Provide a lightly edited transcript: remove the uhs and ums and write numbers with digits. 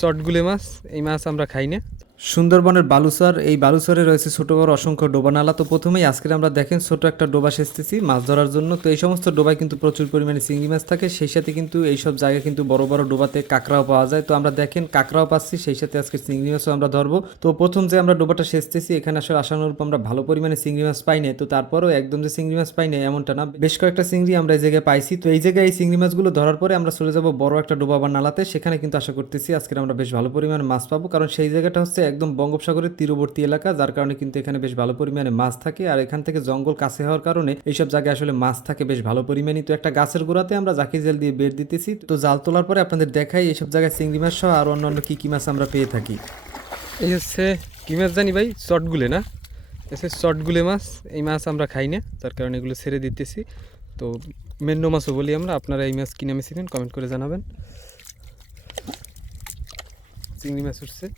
চটগুলে মাছ, এই মাছ আমরা খাই না। সুন্দরবনের বালুচর, এই বালুচরে রয়েছে ছোট বড় অসংখ্য ডোবানালা। তো প্রথমেই আজকে আমরা দেখেন ছোট একটা ডোবা সেচতেছি মাছ ধরার জন্য। তো এই সমস্ত ডোবায় কিন্তু প্রচুর পরিমাণে চিংড়ি মাছ থাকে, সেই সাথে কিন্তু এইসব জায়গায় কিন্তু বড় বড় ডোবাতে কাঁকড়াও পাওয়া যায়। তো আমরা দেখেন কাঁকড়াও পাচ্ছি, সেই সাথে আজকে চিংড়ি মাছও আমরা ধরবো। তো প্রথম যে আমরা ডোবাটা সেচতেছি এখানে আসলে আশানুরূপ আমরা ভালো পরিমাণে চিংড়ি মাছ পাই না। তো তারপরেও একদম যে চিংড়ি মাছ পাই না এমনটা না, বেশ কয়েকটা চিংড়ি আমরা এই জায়গায় পাইছি। তো এই জায়গায় এই চিংড়ি মাছগুলো ধরার পরে আমরা চলে যাব বড় একটা ডোবা বা নালাতে, সেখানে কিন্তু আশা করতেছি আজকে আমরা বেশ ভালো পরিমাণে মাছ পাবো, কারণ সেই জায়গাটা হচ্ছে একদম বঙ্গোপসাগরের তীরবর্তী এলাকা, যার কারণে কিন্তু এখানে বেশ ভালো পরিমাণে মাছ থাকে। আর এখান থেকে জঙ্গল কাছে হওয়ার কারণে এইসব জায়গায় আসলে মাছ থাকে বেশ ভালো পরিমাণে। তো একটা গাছের গোড়াতে আমরা জাকি জাল দিয়ে বের দিতেছি। তো জাল তোলার পরে আপনাদের দেখাই এইসব জায়গায় চিংড়ি মাছ সহ আর অন্যান্য কি কি মাছ আমরা পেয়ে থাকি। এই হচ্ছে কি মাছ জানি ভাই, চটগুলে না, এসে চটগুলে মাছ। এই মাছ আমরা খাই না, তার কারণে এগুলো ছেড়ে দিতেছি। তো মেন্নো মাছও বলি আমরা। আপনারা এই মাছ কিনে মেছিলেন, কমেন্ট করে জানাবেন। চিংড়ি মাছ উঠছে।